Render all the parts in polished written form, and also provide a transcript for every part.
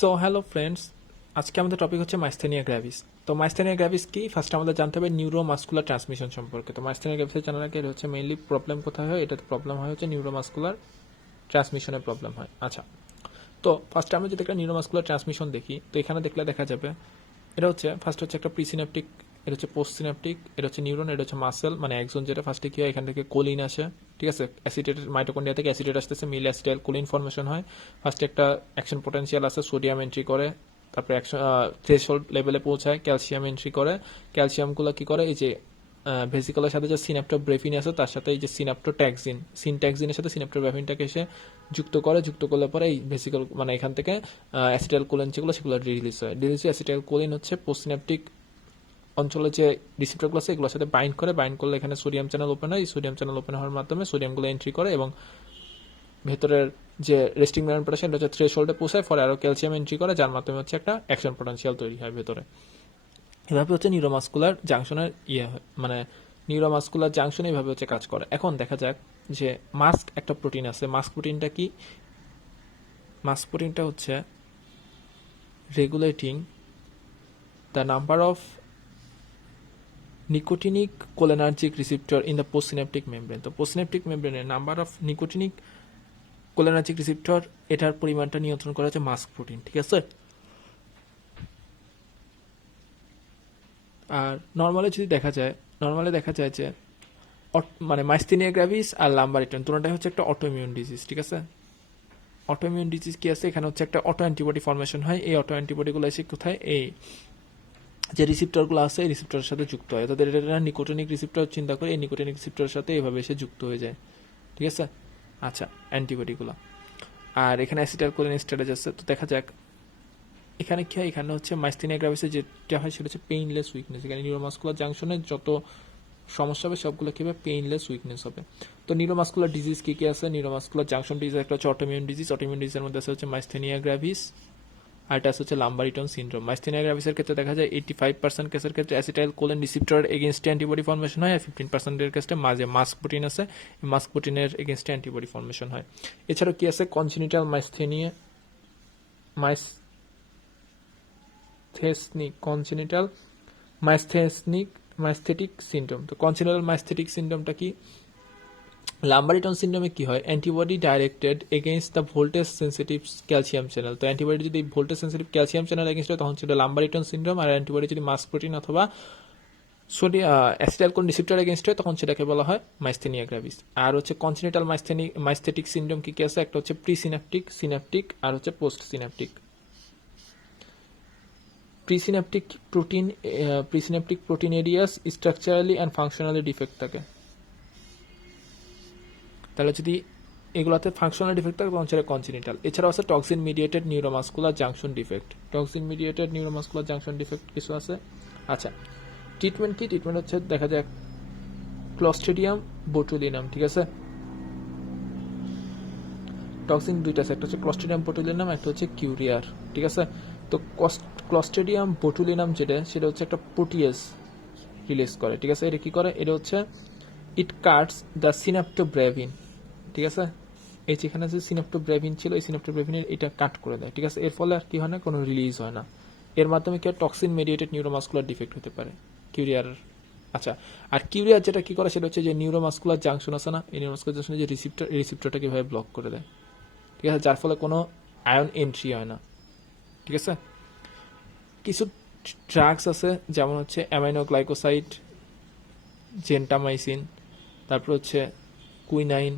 So hello friends, আজকে আমাদের topic হচ্ছে মাইস্থেনিয়া গ্র্যাভিস। তো মাইস্থেনিয়া গ্র্যাভিস কি, ফার্স্ট আমাদের জানতে হবে নিউরোমাস্কুলার ট্রান্সমিশন সম্পর্কে। তো মাইস্থেনিয়া গ্র্যাভিসের জানার আগে এটা হচ্ছে মেইনলি প্রবলেম কোথায় হয়, এটাতে প্রবলেম হয় হচ্ছে নিউরোমাস্কুলার ট্রান্সমিশনের প্রবলেম হয়। আচ্ছা, তো ফার্স্টে আমরা যদি একটা নিউরোমাস্কুলার ট্রান্সমিশন দেখি, তো এখানে দেখলে দেখা যাবে এটা হচ্ছে ফার্স্ট হচ্ছে একটা প্রিসিনাপটিক, এটা হচ্ছে পোস্ট সিনাপটিক, এটা হচ্ছে নিউরন, এটা হচ্ছে মাসেল, মানে একজন যেটা ফার্স্টে কি হয়, এখান থেকে কোলিন আসে, ঠিক আছে, অ্যাসিটেট মাইটোকন্ড্রিয়া থেকে অ্যাসিটেট আসতেছে, মিল অ্যাসিটাইল কোলিন ফর্মেশন হয়। ফার্স্টে একটা অ্যাকশন পোটেনশিয়াল আছে, সোডিয়াম এন্ট্রি করে, তারপরে অ্যাকশন থ্রেশহোল্ড লেভেলে পৌঁছায়, ক্যালসিয়াম এন্ট্রি করে, ক্যালসিয়ামগুলো কি করে, এই যে ভেসিকলের সাথে যে সিনাপ্টোব্রেফিন আছে তার সাথে এই যে সিনাপ্টোট্যাক্সিন, সিনট্যাক্সিনের সাথে সিনাপ্টোব্রেফিনটাকে এসে যুক্ত করে, যুক্ত করলে পরে এই ভেসিকল মানে এখান থেকে অ্যাসিটাইল কোলিন যেগুলো সেগুলো রিলিজ হয়। রিলিজ অ্যাসিটাইল কোলিন হচ্ছে পোস্টসিনাপটিক অঞ্চলে যে রিসিপ্টরগুলো আছে এগুলোর সাথে বাইন্ড করে, বাইন্ড করলে এখানে সোডিয়াম চ্যানেল ওপেন হয়, এই সোডিয়াম চ্যানেল ওপেন হওয়ার মাধ্যমে সোডিয়ামগুলো এন্ট্রি করে এবং ভেতরের যে রেস্টিং মেমব্রেন পোটেনশিয়াল এটা হচ্ছে থ্রেশহোল্ডে পৌঁছায়, ফলে আরও ক্যালসিয়াম এন্ট্রি করে, যার মাধ্যমে হচ্ছে একটা অ্যাকশন পোটেনশিয়াল তৈরি হয় ভেতরে। এভাবে হচ্ছে নিউরোমাস্কুলার জাংশনের মানে নিউরোমাস্কুলার জাংশন এইভাবে হচ্ছে কাজ করে। এখন দেখা যাক যে মাস্ক একটা প্রোটিন আছে, মাস্ক প্রোটিনটা কি, মাস্ক প্রোটিনটা হচ্ছে regulating the number of nicotinic cholinergic receptor in the postsynaptic membrane. তো পোস্টসিনাপটিক মেমব্রেনের number of nicotinic cholinergic receptor এটার পরিমাণটা নিয়ন্ত্রণ করা হচ্ছে মাস্ক প্রোটিন, ঠিক আছে। আর নর্মালি যদি দেখা যায়, যে মানে মাইস্থেনিয়া গ্র্যাভিস আর লাম্বার ইটন দুটোটাই হচ্ছে একটা অটোইমিউন ডিজিজ, ঠিক আছে। অটোইমিউন ডিজিজ কি আছে, এখানে হচ্ছে একটা অটো অ্যান্টিবডি ফর্মেশন হয়, এই অটো অ্যান্টিবডিগুলো এসে কোথায়, এই যে রিসিপ্টরগুলো আছে এই রিসিপ্টরের সাথে যুক্ত হয়, তাদের এটা নিকোটিনিক রিসিপ্টর চিন্তা করে এই নিকোটিনিক রিসিপ্টরের সাথে এইভাবে এসে যুক্ত হয়ে যায়, ঠিক আছে। আচ্ছা, অ্যান্টিবডিগুলো, আর এখানে অ্যাসিটাইল কোলিন স্ট্যাটাস আছে। তো দেখা যাক এখানে কি হয়, এখানে হচ্ছে মাইস্থেনিয়া গ্র্যাভিসে যেটা হয় সেটা হচ্ছে পেইনলেস উইকনেস। এখানে নিউরোমাস্কুলার জাংশনের যত সমস্যা হবে সবগুলো কি হবে, পেইনলেস উইকনেস হবে। তো নিউরোমাস্কুলার ডিজিজ কি কি আছে, নিউরোমাস্কুলার জাংশন ডিজিজ একটা হচ্ছে অটোইমিউন ডিজিজ, অটোইমিউন ডিজিজের মধ্যে আছে হচ্ছে মাইস্থেনিয়া গ্র্যাভিস, আর এটা হচ্ছে লাম্বার ইটন সিনড্রোম। মাইস্থেনিয়া গ্র্যাভিসের ক্ষেত্রে দেখা যায় 85% কেসের ক্ষেত্রে অ্যাসিটাইল কোলিন রিসিপ্টর এগেনস্টে অ্যান্টিবডি ফর্মেশন হয়, আর 15%-এর ক্ষেত্রে মাঝে মাস্ক প্রোটিন আছে, মাস্ক প্রোটিনের এগেনস্টে অ্যান্টিবডি ফর্মেশন হয়। এছাড়াও কি আছে, কনজেনিটাল মাইস্থেনিয়া কনজেনিটাল মাইস্থেটিক সিনড্রোম। তো কনজেনিটাল মাইস্থেটিক সিনড্রোমটা কি, লাম্বারিটন সিনড্রোমে কি হয়, antibody directed against the voltage sensitive calcium channel. তো অ্যান্টিবডি যদি voltage sensitive calcium channel against হয় তখন সেটা লাম্বারিটন সিনড্রোম, আর অ্যান্টিবডি যদি মাস্ক প্রোটিন অথবা অ্যাসিটাইল কোন রিসিপ্টর এগেইনস্ট হয় তখন সেটাকে বলা হয় মাইস্থেনিয়া গ্র্যাভিস। আর হচ্ছে কনজেনিটাল মাইস্থেটিক সিনড্রোম কি কি আছে, একটা হচ্ছে প্রিসিনাপটিক, সিনাপটিক, আর হচ্ছে post synaptic. Presynaptic protein areas structurally and functionally defect থাকে। তাহলে যদি এগুলোতে ফাংশনাল ডিফেক্ট থাকে তখন সেটা কনজেনিটাল। এছাড়াও আছে toxin mediated neuromuscular junction defect. Toxin mediated neuromuscular junction defect কিছু আছে। আচ্ছা, ট্রিটমেন্ট কি, ট্রিটমেন্ট হচ্ছে দেখা যায় ক্লস্ট্রিডিয়াম বোটুলিনাম, ঠিক আছে। টক্সিন দুইটা আছে, একটা হচ্ছে ক্লস্ট্রিডিয়াম বোটুলিনাম, একটা হচ্ছে কিউরিয়ার, ঠিক আছে। তো ক্লস্ট্রিডিয়াম বোটুলিনাম সেটা হচ্ছে একটা প্রোটিয়েজ রিলিজ করে, ঠিক আছে। এটা কি করে, এটা হচ্ছে ইট কাটস দ্য সিনাপ্টোব্রেভিন, ঠিক আছে। এই যেখানে যে সিনাপ্টোব্রেভিন ছিল এই সিনাপ্টোব্রেভিনের এটা কাট করে দেয়, ঠিক আছে। এর ফলে আর কি হয় না, কোনো রিলিজ হয় না। এর মাধ্যমে কি টক্সিন মেডিয়েটেড নিউরোমাস্কুলার ডিফেক্ট হতে পারে কিউরিয়ার। আচ্ছা, আর কিউরিয়ার যেটা কি করে সেটা হচ্ছে যে নিউরোমাস্কুলার জাংশন আছে না, এই নিউরোমাস্কুলার জাংশনের যে রিসিপ্টর, এই রিসিপ্টরটা কিভাবে ব্লক করে দেয়, ঠিক আছে, যার ফলে কোনো আয়ন এন্ট্রি হয় না, ঠিক আছে। কিছু ড্রাগস আছে যেমন হচ্ছে অ্যামাইনোগ্লাইকোসাইড, জেন্টামাইসিন, তারপর হচ্ছে কুইনাইন,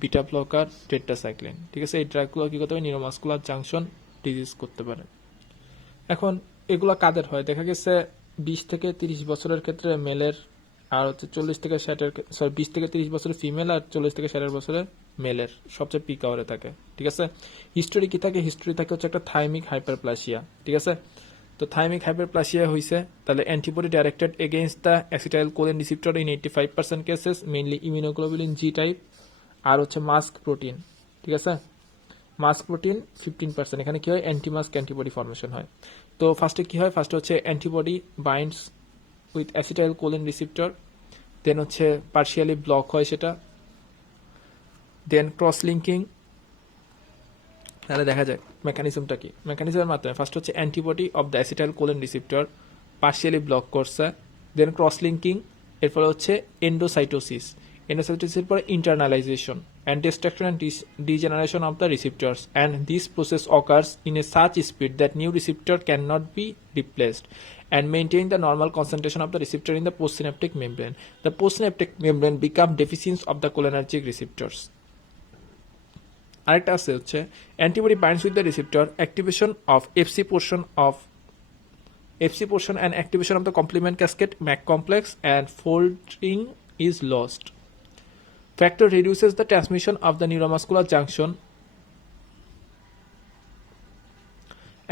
বিটা ব্লকার, টেট্রাসাইক্লিন, ঠিক আছে। এই ড্রাগগুলো কি করতে পারে, নিউরোমাস্কুলার জাংশন ডিজিজ করতে পারে। এখন এগুলো কাদের হয়, দেখা গেছে 20 থেকে 30 বছরের ক্ষেত্রে মেলের, আর হচ্ছে 40 থেকে 60-এর, 20 থেকে 30 বছরের ফিমেল, আর 40 থেকে 60 বছরের মেলের সবচেয়ে পিক আওয়ারে থাকে, ঠিক আছে। হিস্টোরি কি থাকে, হিস্টোরি থাকে হচ্ছে একটা থাইমিক হাইপারপ্লাসিয়া, ঠিক আছে। তো থাইমিক হাইপারপ্লাসিয়া হয়েছে, তাহলে antibody directed against the acetyl choline receptor in 85% cases, mainly immunoglobulin G type, আর হচ্ছে মাস্ক প্রোটিন, ঠিক আছে। মাস্ক প্রোটিন 15%, এখানে কি হয়, অ্যান্টিমাস্ক অ্যান্টিবডি ফর্মেশন হয়। তো ফার্স্টে কি হয়, ফার্স্টে হচ্ছে antibody binds with acetyl choline receptor, then হচ্ছে পার্শিয়ালি ব্লক হয় সেটা, দেন ক্রস লিঙ্কিং তাহলে দেখা যাক মেকানিজমটা কি। মেকানিজমের মাধ্যমে ফার্স্ট হচ্ছে antibody of the acetyl choline receptor partially block করছে, দেন ক্রস লিঙ্কিং, এরপরে হচ্ছে এন্ডোসাইটোসিস, এন্ডোসাইটোসিসের পরে internalization and destruction and degeneration of the receptors, and this process occurs in a such speed that new receptor can not be replaced and maintain the normal concentration of the receptor in the postsynaptic membrane. The postsynaptic membrane become deficient of the cholinergic receptors. আরেকটা আছে হচ্ছে antibody binds with the receptor, activation of FC portion and activation of the complement cascade MAC complex, and folding is lost. Factor reduces the transmission of the neuromuscular junction.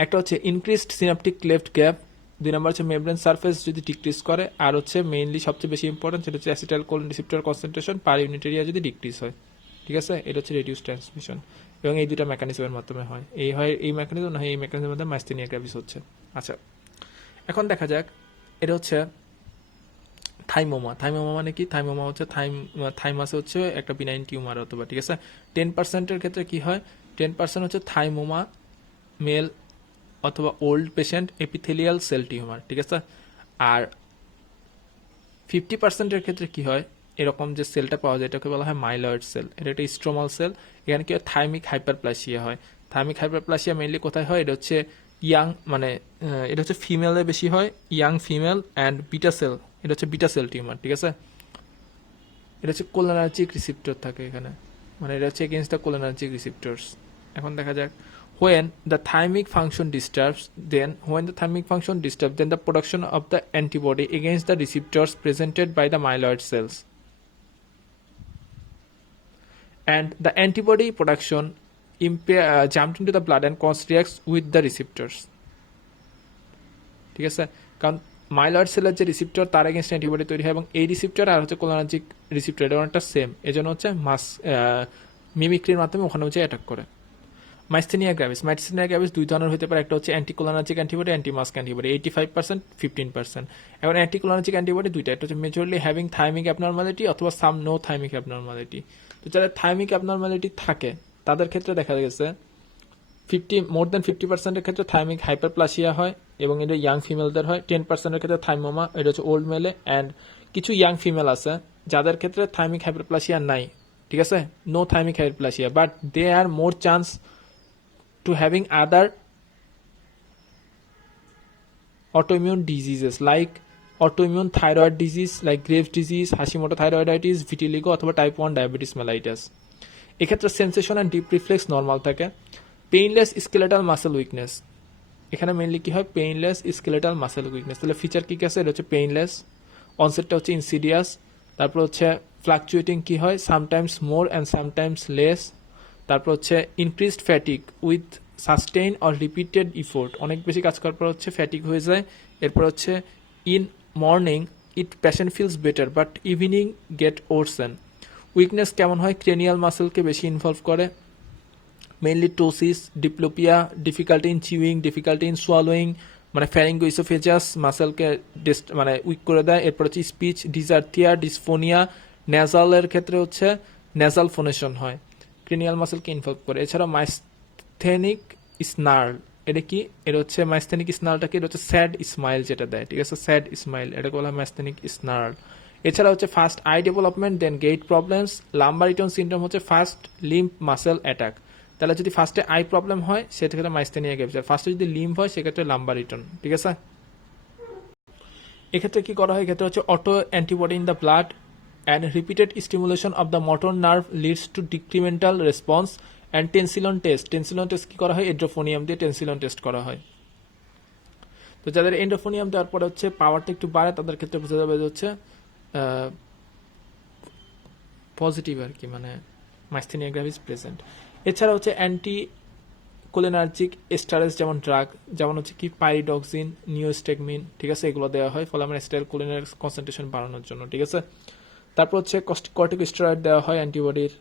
একটা হচ্ছে increased synaptic cleft gap, 2 নম্বর হচ্ছে membrane surface যদি decrease করে, আর হচ্ছে mainly সবচেয়ে বেশি important সেটা হচ্ছে acetyl choline receptor concentration per unit area যদি ডিক্রিজ হয়। ঠিক আছে, এটা হচ্ছে রিডিউস ট্রান্সমিশন, এবং এই দুটো মেকানিজমের মাধ্যমে হয়। এই মেকানিজম না হয় এই মেকানিজমের মাধ্যমে মাইস্থেনিয়া গ্র্যাভিস হচ্ছে। আচ্ছা, এখন দেখা যাক এটা হচ্ছে থাইমোমা। থাইমোমা মানে কি? থাইমোমা হচ্ছে থাইমাসে হচ্ছে একটা বিনাইন টিউমার অথবা, ঠিক আছে, 10%-এর ক্ষেত্রে কি হয়, 10% হচ্ছে থাইমোমা মেল অথবা old patient epithelial cell tumour, ঠিক আছে। আর 50%-এর ক্ষেত্রে কি হয়, এরকম যে সেলটা পাওয়া যায় এটাকে বলা হয় মাইলয়েড সেল, এটা একটা স্ট্রোমাল সেল। এখানে কি হয়, থাইমিক হাইপারপ্লাসিয়া হয়। থাইমিক হাইপারপ্লাসিয়া মেইনলি কোথায় হয়, এটা হচ্ছে ইয়াং, মানে এটা হচ্ছে ফিমেলে বেশি হয়, young female and beta sell, এটা হচ্ছে বিটা সেল টিউমার, ঠিক আছে। এটা হচ্ছে কোলিনার্জিক রিসেপ্টর থাকে এখানে, মানে এটা হচ্ছে এগেইনস্ট দ্য কোলিনার্জিক রিসেপ্টরস। এখন দেখা যাক when the thymic function disturbs, then the production of the antibody against the receptors presented by the myeloid cells, and the antibody production jumped into the blood and reacts with the receptors. ঠিক আছে, কারণ myeloid সেলের যে receptor তার against antibody তৈরি হয়, এবং এই রিসেপ্টর আর হচ্ছে কোলিনার্জিক রিসেপ্টর এটা অনেকটা সেম, এজন্য হচ্ছে মিমিক্রির মাধ্যমে ওখানে হচ্ছে অ্যাটাক করে। মাইস্থেনিয়া গ্র্যাভিস 2 ধরনের হতে পারে, একটা হচ্ছে অ্যান্টিকোলিনার্জিক অ্যান্টিবডি, অ্যান্টিমাস্ক অ্যান্টিবডি, 85%, 15%। এখন অ্যান্টিকোলিনার্জিক অ্যান্টিবডি দুইটা, একটা হচ্ছে মেজরলি হ্যাভিং থাইমিক অ্যাবনর্মালিটি অথবা সাম নো থাইমিক অ্যাবনর্মালিটি। তো যারা থাইমিক অ্যাবনর্মালিটি থাকে তাদের ক্ষেত্রে দেখা গেছে মোর দেন 50%-এর ক্ষেত্রে থাইমিক হাইপারপ্লাসিয়া হয়, এবং এটা ইয়াং ফিমেলদের হয়। 10%-এর ক্ষেত্রে থাইমোমা, এটা হচ্ছে ওল্ড মেলে, অ্যান্ড কিছু ইয়াং ফিমেল আছে যাদের ক্ষেত্রে থাইমিক হাইপারপ্লাসিয়া নাই, ঠিক আছে, no thymic hyperplasia, but they are more chance to having other autoimmune diseases like autoimmune thyroid disease like Graves disease, Hashimoto thyroiditis, vitiligo অথবা টাইপ 1 ডায়াবেটিস মেলাইটাস। এক্ষেত্রে sensation and deep reflex normal থাকে। Painless skeletal muscle weakness, এখানে mainly কি হয়, painless skeletal muscle weakness. তাহলে feature কি কি আছে, এটা হচ্ছে পেইনলেস, অনসেটটা হচ্ছে ইনসিডিয়াস, তারপর হচ্ছে ফ্লাকচুয়েটিং কি হয়, sometimes more and sometimes less, তারপর হচ্ছে increased fatigue with sustain or repeated effort, অনেক বেশি কাজ করার পর হচ্ছে ফ্যাটিক হয়ে যায়। এরপর হচ্ছে in morning it patient feels better but evening get worsen. Weakness কেমন হয়, ক্রেনিয়াল মাসেলকে বেশি ইনভলভ করে, mainly ptosis, diplopia, difficulty in chewing, difficulty in swallowing, মানে ফ্যারিঙ্গো ইসোফেজাস মাসেলকে মানে উইক করে দেয়। এরপর হচ্ছে স্পিচ ডিজার্থিয়া, ডিসফোনিয়া, নেজালের ক্ষেত্রে হচ্ছে নেজাল ফোনেশন হয়, ক্রেনিয়াল মাসেলকে ইনভলভ করে। এছাড়া মাইস্থেনিক স্নার্ল, এটা কি, এটা হচ্ছে মাইস্থেনিক স্নার্লটা কি, এটা হচ্ছে স্যাড স্মাইল যেটা দেয়, ঠিক আছে, স্যাড স্মাইল, এটাকে বলা হয় মাইস্থেনিক স্নার্ল। এছাড়া হচ্ছে first eye development, then gait problems. Lambert Eaton syndrome হচ্ছে ফার্স্ট লিম্ব মাসেল অ্যাটাক। তাহলে যদি ফার্স্টে আই প্রবলেম হয় সেক্ষেত্রে মাইস্থেনিয়া গ্র্যাভিস, আর ফার্স্টে যদি লিম্ব হয় সেক্ষেত্রে লাম্বার ইটন, ঠিক আছে। এক্ষেত্রে কি করা হয়, এক্ষেত্রে হচ্ছে auto antibody in the blood and repeated stimulation of the motor nerve leads to decremental response, and tensilon test কি করা হয়, এন্ড্রোফোনিয়াম দিয়ে টেনসিলন টেস্ট করা হয়। তো যাদের এন্ড্রোফোনিয়াম দেওয়ার পরে হচ্ছে পাওয়ারটা একটু বাড়ে তাদের ক্ষেত্রে বোঝা যাবে যে হচ্ছে পজিটিভ আর কি, মানে মাইস্থেনিয়া গ্র্যাভিস প্রেজেন্ট। এছাড়া হচ্ছে অ্যান্টি কোলিনার্জিক স্টারেজ যেমন ড্রাগ, যেমন হচ্ছে কি পাইরিডক্সিন, নিওস্টেগমিন, ঠিক আছে, এগুলো দেওয়া হয় ফলে আমরা স্টাইল কোলিনার কনসেন্ট্রেশন বাড়ানোর জন্য, ঠিক আছে। তারপর হচ্ছে কর্টিকোস্টেরয়েড দেওয়া হয় অ্যান্টিবডির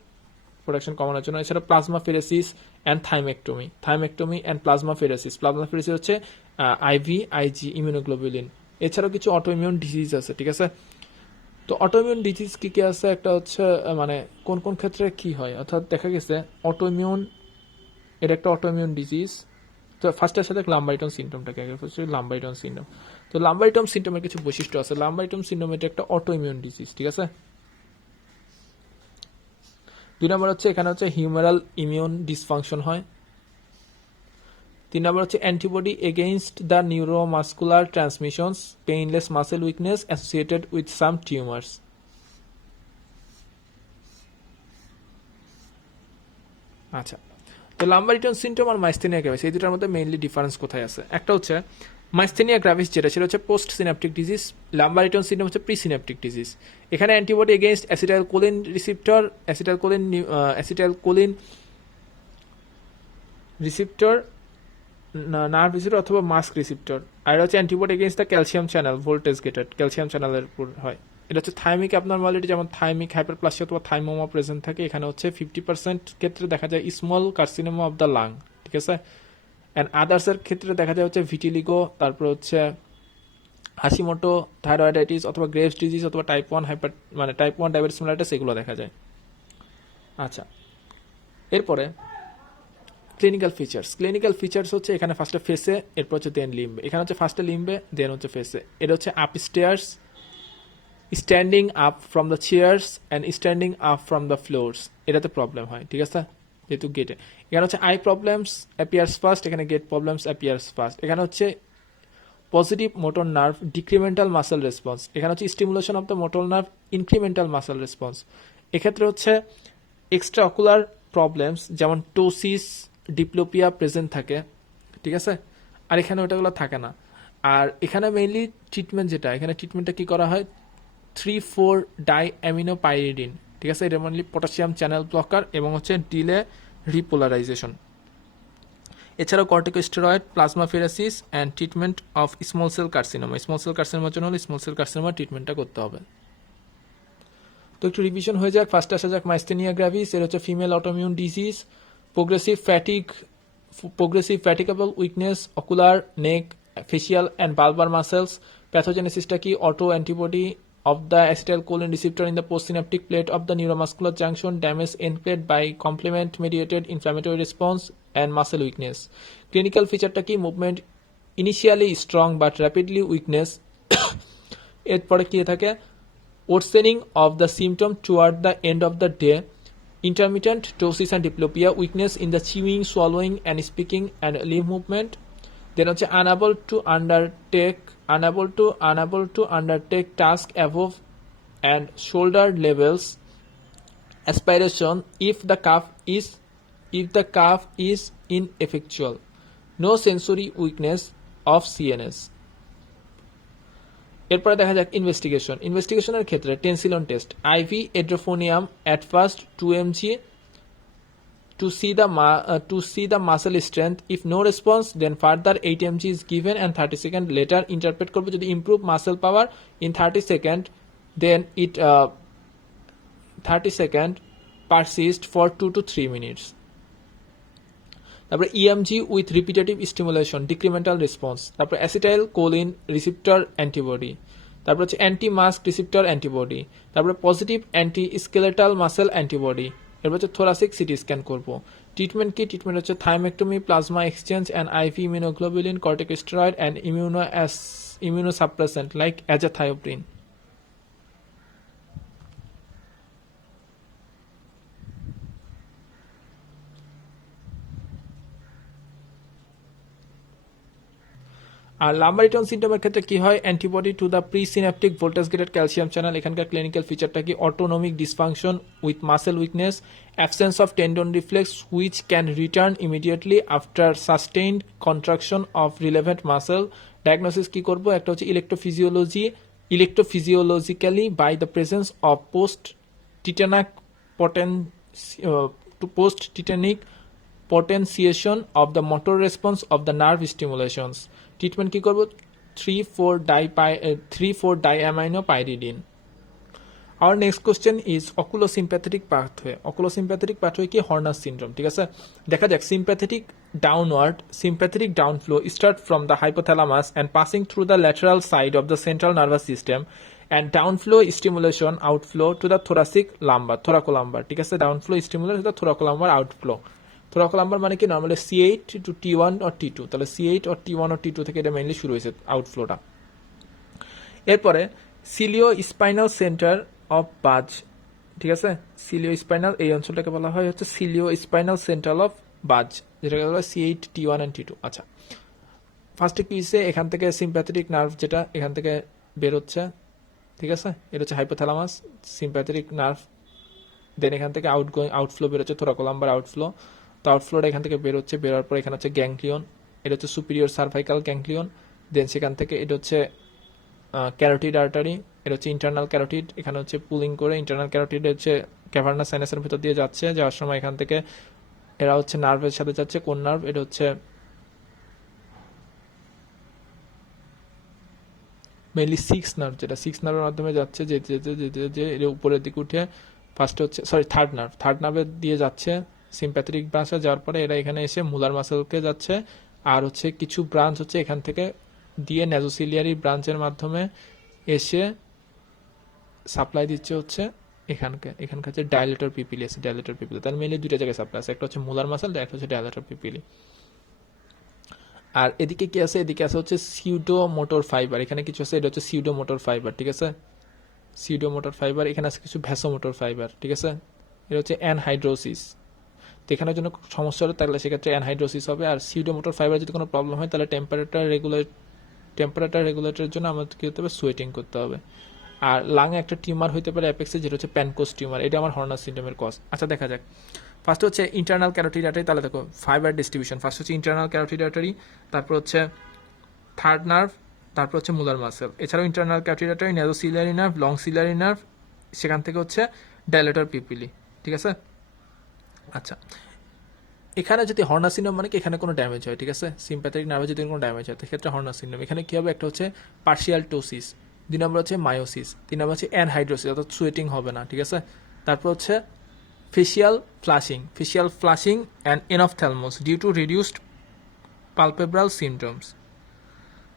প্রোডাকশন কমানোর জন্য। এছাড়া প্লাজমা ফেরেসিস অ্যান্ড থাইমেকটমি অ্যান্ড প্লাজমা ফেরেসিস হচ্ছে আইজি ইমিউনোগ্লোবুলিন। এছাড়াও কিছু অটোইমিউন ডিজিজ আছে, ঠিক আছে। তো অটোইমিউন ডিজিজ কি কি আছে, একটা হচ্ছে মানে কোন কোন ক্ষেত্রে কি হয়, অর্থাৎ দেখা গেছে অটোইমিউন এটা একটা অটোইমিউন ডিজিজ। তো ফার্স্টের সাথে লাম্বারিটন সিনড্রোমটাকে আগে হচ্ছে লাম্বারিটন সিনড্রোম। তো লাম্বারিটন সিনড্রোমের কিছু বৈশিষ্ট্য আছে। লাম্বারিটন সিনড্রোম এটা একটা অটোইমিউন ডিজিজ, ঠিক আছে। 2 নম্বর হচ্ছে এখানে হচ্ছে হিউমেরাল ইমিউন ডিসফাংশন হয়। 3 নম্বর হচ্ছে antibody against the neuromuscular transmissions, painless muscle weakness associated with some tumours. আচ্ছা, তো লাম্বারিটন সিনড্রোম আর মাইস্থেনিয়া গ্রাভিস এই দুটার মধ্যে মেইনলি ডিফারেন্স কোথায় আছে? একটা হচ্ছে মাইস্থেনিয়া গ্রাভিস যেটা সেটা হচ্ছে পোস্ট সিনাপটিক ডিজিজ, লাম্বারিটন সিনড্রোম হচ্ছে প্রি সিনাপটিক ডিজিজ। এখানে antibody against acetylcholine receptor, acetylcholine receptor, nerve receptor অথবা মাস্ক রিসিপ্টর। আর হচ্ছে antibody against the calcium channel, voltage gated calcium চ্যানেলের উপর হয়। এটা হচ্ছে থাইমিক অ্যাবনরমালিটি, যেমন থাইমিক হাইপারপ্লাসিয়া অথবা থাইমোমা প্রেজেন্ট থাকে। এখানে হচ্ছে 50% ক্ষেত্রে দেখা যায় small carcinoma of the lung, ঠিক আছে। অ্যান্ড আদার্সের ক্ষেত্রে দেখা যায় হচ্ছে ভিটিলিগো, তারপর হচ্ছে হাসিমোটো, থাইরয়েডাইটিস অথবা গ্রেভস ডিজিজ অথবা টাইপ 1 ডায়াবেটিস মেলাইটিস এগুলো দেখা যায়। আচ্ছা, এরপরে ক্লিনিক্যাল ফিচার্স হচ্ছে এখানে ফার্স্টে ফেসে, এরপর হচ্ছে দেন লিম্বে। এখানে হচ্ছে ফার্স্টে লিম্বে, দেন হচ্ছে ফেসে। এটা হচ্ছে up stairs, standing up from the chairs and standing up from the floors, এটাতে প্রবলেম হয়, ঠিক আছে, যেহেতু গেটে। এখানে হচ্ছে আই প্রবলেমস অ্যাপিয়ার্স ফার্স্ট, এখানে গেট প্রবলেমস অ্যাপিয়ার্স ফার্স্ট। এখানে হচ্ছে positive motor nerve decremental muscle response, এখানে হচ্ছে stimulation of the motor nerve incremental muscle response. এক্ষেত্রে হচ্ছে এক্সট্রা অকুলার প্রবলেমস যেমন টোসিস, ডিপ্লোপিয়া প্রেজেন্ট থাকে, ঠিক আছে। আর এখানে ওটাগুলো থাকে না। আর এখানে মেইনলি ট্রিটমেন্ট যেটা, এখানে ট্রিটমেন্টটা কি করা হয় 3,4 ডাইঅ্যামিনোপাইরিডিন, ঠিক আছে। এটা মেইনলি পটাশিয়াম চ্যানেল ব্লকার এবং হচ্ছে ডিলে রিপোলারাইজেশন। এছাড়াও corticosteroid, plasmapheresis and treatment of small cell কার্সিনোমার জন্য হলে স্মল সেল কার্সিনোমার ট্রিটমেন্টটা করতে হবে। তো একটু রিভিশন হয়ে যাক, ফার্স্টে আসা যাক মাইস্থেনিয়া গ্রাভিস। এর হচ্ছে female autoimmune disease, progressive fatigable weakness, ocular, neck, facial and bulbar muscles. Pathogenesis-টা কি? Auto antibody of the acetylcholine receptor in the postsynaptic plate of the neuromuscular junction, damage end plate by complement mediated inflammatory response and muscle weakness. Clinical feature-টা কি? Movement initially strong but rapidly weakness. এরপরে কি থাকে? Worsening of the symptom toward the end of the day, intermittent ptosis and diplopia, weakness in the chewing, swallowing and speaking and limb movement. Then হচ্ছে unable to undertake task above and shoulder levels, aspiration if the cough is ineffectual, no sensory weakness of CNS. এরপরে দেখা যাক ইনভেস্টিগেশনের ক্ষেত্রে টেনসিলন test, ivy এড্রোফোনিয়াম at first 2 mg to see the muscle strength. If no response, then further 8 mg is given and 30 seconds later interpret করবে যদি improve muscle power in 30 seconds, then it 30 seconds persist for 2 to 3 minutes. তারপরে EMG with repetitive stimulation, decremental response. তারপরে acetylcholine receptor antibody, তারপর হচ্ছে anti MuSK receptor antibody, তারপরে positive anti skeletal muscle antibody. এরপর হচ্ছে thoracic CT scan করবো। Treatment কি? Treatment হচ্ছে thymectomy, plasma exchange and IV immunoglobulin, corticosteroid and immunosuppressant like azathioprine. আর লাম্বারিটন সিনড্রোমের ক্ষেত্রে কি হয়? Antibody to the pre synaptic voltage gated calcium channel. এখানকার ক্লিনিক্যাল ফিচারটা কি? Autonomic dysfunction with muscle weakness, absence of tendon reflex which can return immediately after sustained contraction of relevant muscle. Diagnosis কি করবো? একটা হচ্ছে electrophysiologically by the presence of post tetanic potentiation of the motor response of the nerve stimulations. Treatment কি করব? 3,4 diaminopyridine. Our next question is oculosympathetic pathway. Oculosympathetic pathway কি? Horner's syndrome, ঠিক আছে। দেখা যাক sympathetic downflow start from the hypothalamus and passing through the lateral side of the central nervous system and downflow stimulation outflow to the thoracolumbar, ঠিক আছে। downflow stimulation to the thoracolumbar outflow. Thoracolumbar মানে কি normally C8 two T1 or T2, তাহলে C8 or T1 or T2 থেকে এটা mainly শুরু হয়েছে আউটফ্লোটা। এরপরে সিলিও স্পাইনাল সেন্টার অফ বাজ, ঠিক আছে, সিলিও স্পাইনাল এই অঞ্চলটাকে বলা হয় হচ্ছে সিলিও স্পাইনাল সেন্টার অফ বাজ, যেটাকে বলা হয় C8 T1 and T2। আচ্ছা, ফার্স্টে কি হচ্ছে, এখান থেকে সিম্প্যাথেটিক নার্ভ যেটা এখান থেকে বের হচ্ছে, ঠিক আছে, এটা হচ্ছে হাইপোথ্যালামাস সিম্প্যাথেটিক নার্ভ, দেন এখান থেকে আউটফ্লো বের হচ্ছে থোরাকোলাম্বার আউটফ্লো। তো আউটফ্লোটা এখান থেকে বের হচ্ছে, বেরোর পর এখানে হচ্ছে গ্যাংক্লিয়ন, এটা হচ্ছে সুপিরিয়র সার্ভাইকাল গ্যাংক্লিয়ন। দেন সেখান থেকে এটা হচ্ছে ক্যারোটিড আর্টারি, এটা হচ্ছে ইন্টারনাল ক্যারোটিড, এখানে হচ্ছে পুলিং করে ইন্টারনাল ক্যারোটিড হচ্ছে ক্যাভার্নাস সাইনাসের ভিতর দিয়ে যাচ্ছে, যাওয়ার সময় এখান থেকে এরা হচ্ছে নার্ভের সাথে যাচ্ছে, কোন নার্ভ, এটা হচ্ছে মেইনলি 6 নার্ভ, যেটা 6 নার্ভের মাধ্যমে যাচ্ছে, যেতে যেতে যেতে যেতে এর উপরের দিকে উঠে ফার্স্টে হচ্ছে থার্ড নার্ভে দিয়ে যাচ্ছে সিম্প্যাথেটিক ব্রাঞ্চে, যাওয়ার পরে এরা এখানে এসে মুলার মাসেলকে যাচ্ছে, আর হচ্ছে কিছু ব্রাঞ্চ হচ্ছে এখান থেকে দিয়ে নেজোসিলিয়ারি ব্রাঞ্চের মাধ্যমে এসে সাপ্লাই দিচ্ছে হচ্ছে এখানকার যে ডাইলেটর পিপিলি আছে, ডাইলেটর পিপিলি তার মেইনলি দুইটা জায়গায় সাপ্লাই আছে, একটা হচ্ছে মুলার মাসেল, একটা হচ্ছে ডাইলেটর পিপিলি। আর এদিকে কি আছে, এদিকে আছে হচ্ছে সিউডো মোটর ফাইবার, এখানে কিছু আছে, এটা হচ্ছে সিউডো মোটর ফাইবার, ঠিক আছে, সিউডো মোটর ফাইবার, এখানে আছে কিছু ভ্যাসোমোটর ফাইবার, ঠিক আছে, এটা হচ্ছে অ্যানহাইড্রোসিস। তো এখানের জন্য সমস্যা হলে তাহলে সেক্ষেত্রে অ্যানহাইড্রোসিস হবে। আর সিউডো মোটর ফাইবার যদি কোনো প্রবলেম হয় তাহলে টেম্পারেচার রেগুলেটরের জন্য আমাদের কি হতে হবে, সোয়েটিং করতে হবে। আর লাঙে একটা টিউমার হইতে পারে অ্যাপেক্সে, যেটা হচ্ছে প্যানকোস টিউমার, এটা আমার হর্নার সিন্ড্রোমের কজ। আচ্ছা দেখা যাক, ফার্স্ট হচ্ছে ইন্টারনাল ক্যারোটিড আর্টারি, তাহলে দেখো ফাইবার ডিস্ট্রিবিউশন, ফার্স্ট হচ্ছে ইন্টারনাল ক্যারোটিড আর্টারি, তারপর হচ্ছে থার্ড নার্ভ, তারপর হচ্ছে মুলার মাসেল। এছাড়াও internal carotid artery, nasociliary nerve, long ciliary nerve, সেখান থেকে হচ্ছে ডাইলেটর পিপিলি, ঠিক আছে। আচ্ছা, এখানে যদি হর্নার সিন্ড্রোম মানে কি এখানে কোনো ড্যামেজ হয়, ঠিক আছে, সিম্প্যাথেটিক নার্ভে যদি কোনো ড্যামেজ হয় সেক্ষেত্রে হর্নার সিন্ড্রোম। এখানে কি হবে, একটা হচ্ছে পার্শিয়াল টোসিস, 2 নম্বর হচ্ছে মায়োসিস, 3 নম্বর হচ্ছে অ্যানহাইড্রোসিস, অর্থাৎ সুয়েটিং হবে না, ঠিক আছে। তারপর হচ্ছে facial flushing and enophthalmos due to reduced palpebral symptoms.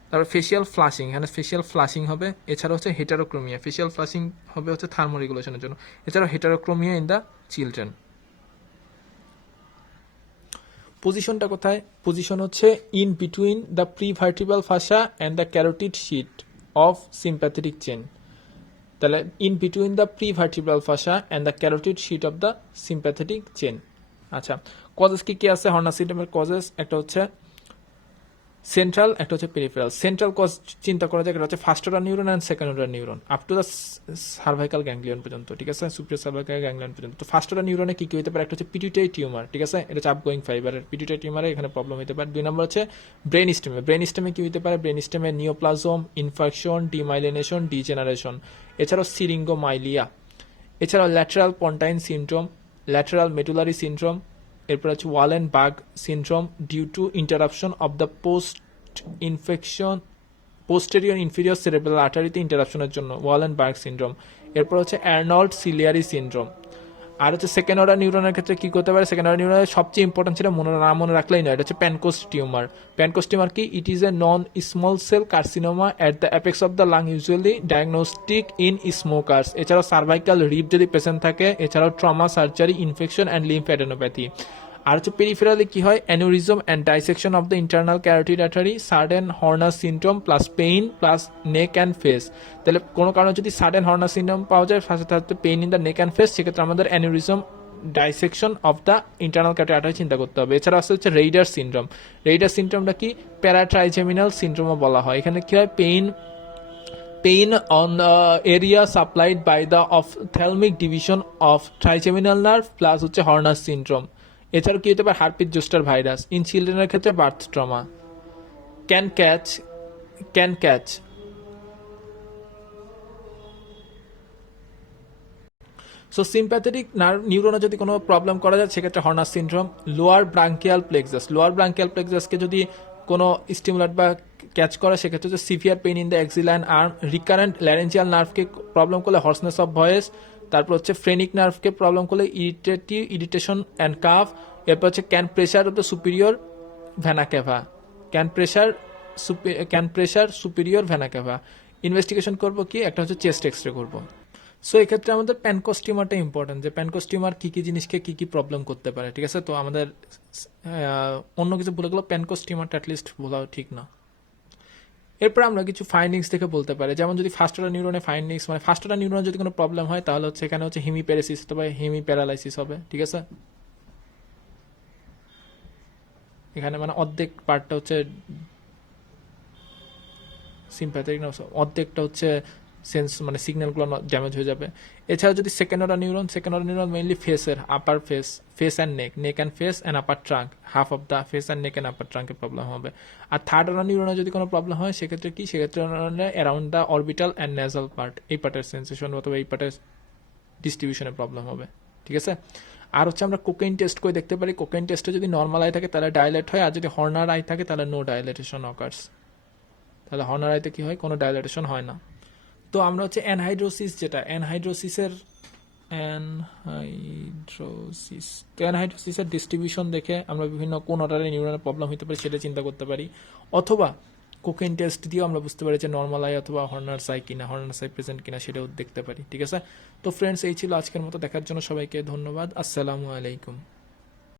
তারপর ফেশিয়াল ফ্লাশিং, এখানে ফেশিয়াল ফ্লাশিং হবে। এছাড়া হচ্ছে হেটারোক্রোমিয়া, ফেশিয়াল ফ্লাশিং হবে হচ্ছে থার্মোরেগুলেশনের জন্য। এছাড়াও হেটারোক্রোমিয়া ইন দ্য চিলড্রেন। পজিশনটা কোথায়, পজিশন হচ্ছে in between the prevertebral fascia and the carotid sheath of sympathetic chain, তাহলে in between the prevertebral fascia and the carotid sheath of the sympathetic chain. আচ্ছা, causes কি কি আছে হর্নার সিন্ড্রোমের কজেস, একটা হচ্ছে সেন্ট্রাল, একটা হচ্ছে পেরিফেরাল। সেন্ট্রাল কজ চিন্তা করা যায়, এটা হচ্ছে first order neuron and second order neuron up to the cervical ganglion পর্যন্ত, ঠিক আছে, সুপিরিয়র সার্ভাইকাল গ্যাংলিয়ন পর্যন্ত। তো ফার্স্ট অর্ডার নিউরনে কি কি হতে পারে, একটা হচ্ছে পিটুইটারি টিউমার, ঠিক আছে, এটা হচ্ছে আপগোয়িং ফাইবারের পিটুইটারি টিউমারে এখানে প্রবলেম হতে পারে। 2 নম্বর হচ্ছে ব্রেন স্টেমে কি হতে পারে, ব্রেন স্টেমে নিওপ্লাজম, ইনফেকশন, ডিমাইলিনেশন, ডিজেনারেশন। এছাড়াও সিরিঙ্গোমাইলিয়া, এছাড়াও lateral pontine syndrome, lateral medullary syndrome. এরপর হচ্ছে Wallenberg syndrome due to interruption of the posterior inferior cerebral আর্টারিতে ইন্টারাপশনের জন্য ওয়ালেনবার্গ সিনড্রোম। এরপর হচ্ছে আর্নল্ড সিলিয়ারি সিনড্রোম। আর হচ্ছে সেকেন্ড অর্ডার নিউরনের ক্ষেত্রে কি করতে পারে, সেকেন্ড অর্ডার নিউরনের সবচেয়ে ইম্পর্টেন্ট ছিল মনে রাখলেই নয়, এটা হচ্ছে প্যানকোস টিউমার কি, it is a non small cell carcinoma at the apex of the lung, usually diagnostic in smokers. এছাড়াও সার্ভাইকাল রিপ যদি পেশেন্ট থাকে, এছাড়াও trauma, surgery, infection and lymphadenopathy. আর হচ্ছে পেরিফেরালি কি হয়, aneurysm and dissection of the internal carotid artery, sudden Horner syndrome plus pain plus neck and face. তাহলে কোনো কারণে যদি সাডেন হর্নার সিনড্রোম পাওয়া যায়, সাথে pain in the neck and face, সেক্ষেত্রে আমাদের aneurysm, dissection of the internal carotid artery চিন্তা করতে হবে। এছাড়া আসছে হচ্ছে রেইডার সিনড্রোমটা কি, প্যারাট্রাইজেমিনাল সিনড্রোমও বলা হয়। এখানে কি হয়, pain on area supplied by the ophthalmic division of trigeminal nerve plus হচ্ছে হর্নার সিনড্রোম। এছাড়াও কি হতে পারে, হার্পিস জোস্টার ভাইরাস। ইন চিলড্রেনের ক্ষেত্রে birth trauma. Can catch so sympathetic নিউরনে যদি কোনো প্রবলেম করা যায় সেক্ষেত্রে হর্নার সিনড্রোম। লোয়ার ব্রাঙ্কিয়াল প্লেক্সাসকে যদি কোনো স্টিমুলেট বা ক্যাচ করে সেক্ষেত্রে হচ্ছে severe pain in the axilla and arm. Recurrent laryngeal নার্ভকে প্রবলেম করলে হর্সনেস অফ ভয়েস। তারপর হচ্ছে ফ্রেনিক নার্ভকে প্রবলেম করলে ইরিটেশন অ্যান্ড কাফ। এরপর হচ্ছে can pressure of the superior vena cava, can pressure superior vena cava. Investigation করবো কি, একটা হচ্ছে চেস্ট এক্সরে করবো। সো এক্ষেত্রে আমাদের প্যানকোস্টিমারটা ইম্পর্টেন্ট, যে প্যানকোস্টিমার কি কি জিনিসকে কি কি প্রবলেম করতে পারে, ঠিক আছে। তো আমাদের অন্য কিছু বলে গেলো, প্যানকোস্টিমারটা অ্যাটলিস্ট বলা ঠিক না। এরপর আমরা কিছু ফাইন্ডিংস দেখে বলতে পারি, যেমন যদি ফার্স্ট অর্ডার নিউরনে ফাইন্ডিংস, মানে ফার্স্ট অর্ডার নিউরনে যদি কোনো প্রবলেম হয় তাহলে হচ্ছে এখানে হচ্ছে হেমিপ্যারেসিস অথবা হেমিপ্যারালাইসিস হবে, ঠিক আছে। এখানে মানে অর্ধেক পার্টটা হচ্ছে সিম্প্যাথেটিক নার্ভ, অর্ধেকটা হচ্ছে সেন্স মানে সিগন্যালগুলো ড্যামেজ হয়ে যাবে। এছাড়া যদি সেকেন্ড অর্ডার নিউরন মেইনলি ফেসের upper face and neck and face and upper trunk, half of the face and neck and upper ট্রাঙ্কের প্রবলেম হবে। আর থার্ড অর্ডার নিউরনে যদি কোনো প্রবলেম হয় সেক্ষেত্রে কি, সেক্ষেত্রে around the orbital and nasal part, এই পার্টের সেন্সেশন অথবা এই পার্টের ডিস্ট্রিবিউশনের প্রবলেম হবে, ঠিক আছে। আর হচ্ছে আমরা কোকেইন টেস্ট করে দেখতে পারি, কোকেইন টেস্টে যদি নর্মাল আই থাকে তাহলে ডাইলেট হয়, আর যদি হর্নার আই থাকে তাহলে নো ডাইলেটেশন অকার্স, তাহলে হর্নার আইতে কি হয়, কোনো ডাইলেটেশন হয় না। তো আমরা হচ্ছে অ্যানহাইড্রোসিস, যেটা অ্যানহাইড্রোসিসের ডিস্ট্রিবিউশন দেখে আমরা বিভিন্ন কোন অর্ডারে নিউরনের প্রবলেম হতে পারে সেটা চিন্তা করতে পারি, অথবা কোকেইন টেস্ট দিয়েও আমরা বুঝতে পারি যে নর্মাল আই অথবা হর্নার্স আই কিনা, হর্নার্স আই প্রেজেন্ট কিনা সেটাও দেখতে পারি, ঠিক আছে। তো ফ্রেন্ডস, এই ছিল আজকের মতো, দেখার জন্য সবাইকে ধন্যবাদ। আসসালামু আলাইকুম।